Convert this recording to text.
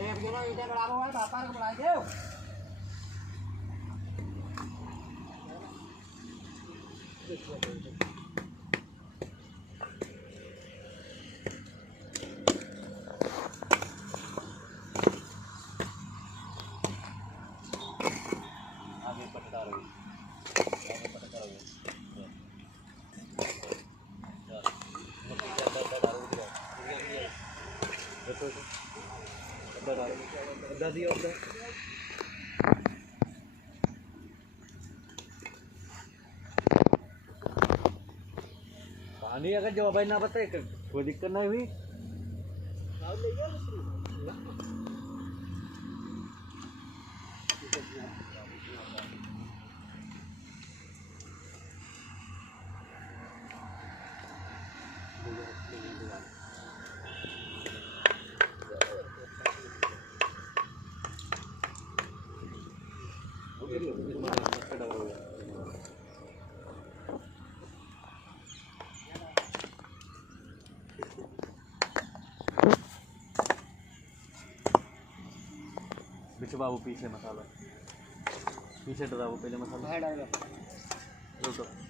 एक जना इधर बराबर है पापा को बुला दो आगे पटका रही आगे पटका रही पानी अगर जवाब ना बताए कोई दिक्कत नहीं हुई बिच बाबू पीछे मसाला पीछे डराओ पहले मसाला रुको